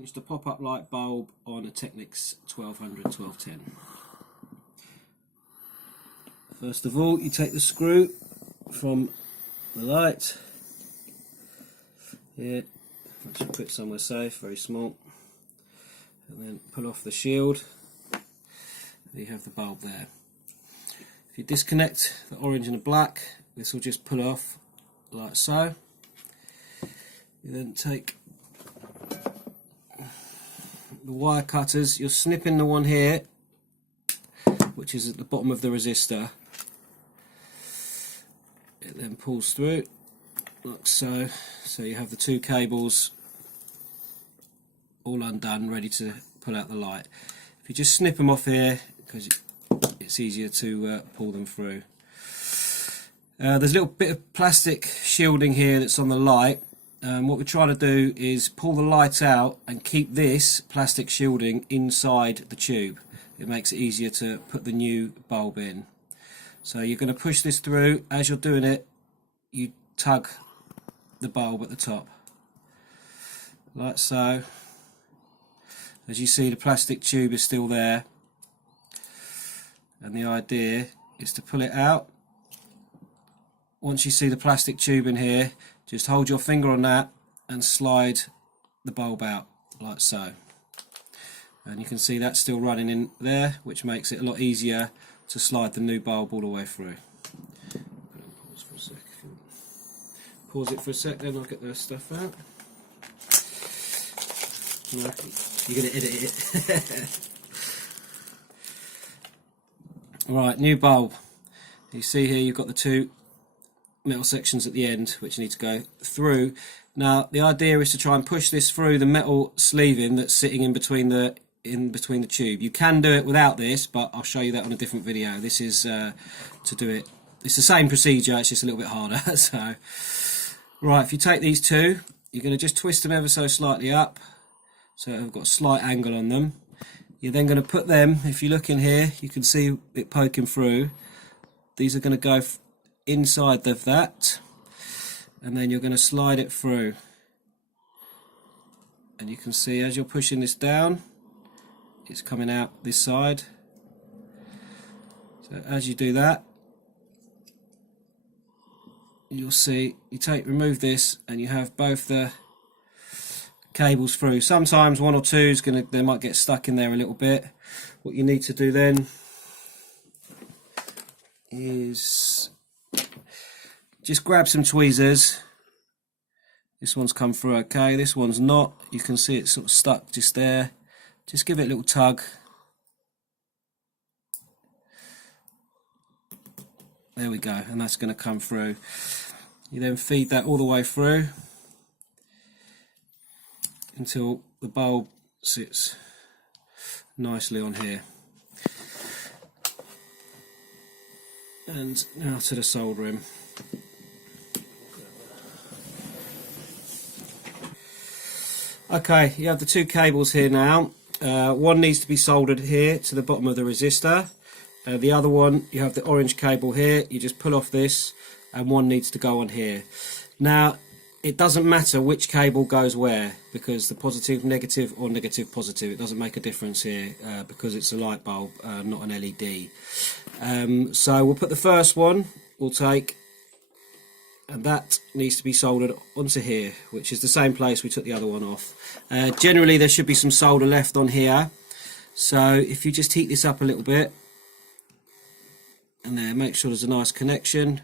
It's the pop-up light bulb on a Technics 1200-1210. First of all, you take the screw from the light here, which you put somewhere safe, very small, and then pull off the shield. You have the bulb there. If you disconnect the orange and the black, this will just pull off like so. You then take the wire cutters, you're snipping the one here, which is at the bottom of the resistor. It then pulls through like so. So you have the two cables all undone, ready to pull out the light. If you just snip them off here, because it's easier to pull them through. There's a little bit of plastic shielding here that's on the light. What we're trying to do is pull the light out and keep this plastic shielding inside the tube. It makes it easier to put the new bulb in. So you're going to push this through. As you're doing it, you tug the bulb at the top, like so. As you see, the plastic tube is still there, and the idea is to pull it out. Once you see the plastic tube in here, just hold your finger on that and slide the bulb out like so. And you can see that's still running in there, which makes it a lot easier to slide the new bulb all the way through. Pause for a sec. Pause it for a sec, then I'll get the stuff out. No, you're going to edit it. Right, new bulb. You see here you've got the two metal sections at the end which need to go through. Now the idea is to try and push this through the metal sleeving that's sitting in between the tube. You can do it without this, but I'll show you that on a different video. This is to do it. It's the same procedure, it's just a little bit harder. So right, if you take these two, you're going to just twist them ever so slightly up so they've got a slight angle on them. You're then going to put them, if you look in here you can see it poking through. These are going to go inside of that, and then you're going to slide it through, and you can see as you're pushing this down it's coming out this side. So as you do that, you'll see you remove this and you have both the cables through. Sometimes one or two is they might get stuck in there a little bit. What you need to do then is just grab some tweezers. This one's come through okay, this one's not. You can see it's sort of stuck just there. Just give it a little tug. There we go, and that's going to come through. You then feed that all the way through until the bulb sits nicely on here. And now to the soldering. Okay, you have the two cables here now. One needs to be soldered here to the bottom of the resistor. The other one, you have the orange cable here. You just pull off this, and one needs to go on here. Now, it doesn't matter which cable goes where, because the positive, negative, or negative, positive, it doesn't make a difference here because it's a light bulb, not an LED. So we'll put the first one, we'll take, and that needs to be soldered onto here, which is the same place we took the other one off. Generally there should be some solder left on here, so if you just heat this up a little bit, and there, make sure there's a nice connection,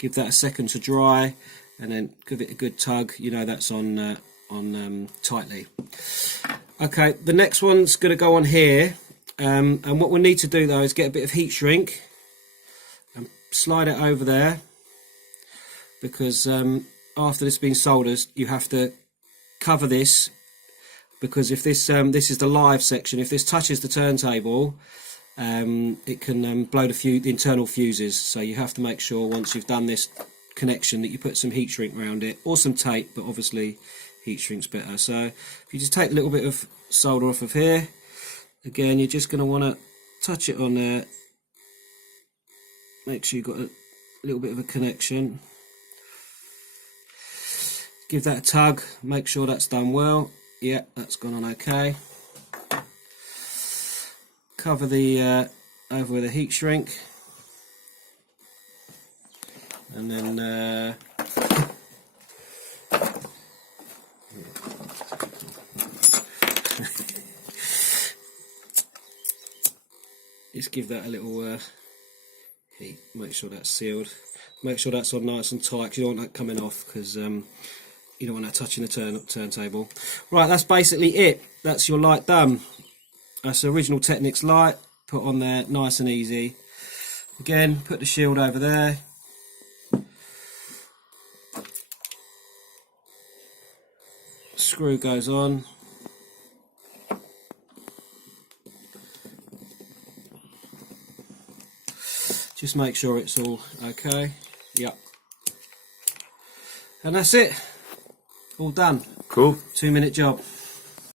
give that a second to dry, and then give it a good tug. You know that's on tightly. Okay, the next one's going to go on here, and what we need to do though is get a bit of heat shrink and slide it over there, because after this being soldered you have to cover this, because if this this is the live section, if this touches the turntable it can blow the internal fuses, so you have to make sure once you've done this connection that you put some heat shrink around it, or some tape, but obviously heat shrink's better. So if you just take a little bit of solder off of here, again you're just going to want to touch it on there, make sure you've got a little bit of a connection, give that a tug, make sure that's done well. Yeah, that's gone on okay. Cover the over with a heat shrink, and then just give that a little heat. Make sure that's sealed. Make sure that's on nice and tight, 'cause you don't want that coming off, because you don't want that touching the turntable. Right, that's basically it. That's your light done. That's the original Technics light, put on there, nice and easy. Again, put the shield over there. Screw goes on. Just make sure it's all okay. Yep. And that's it. All done. Cool. 2-minute job.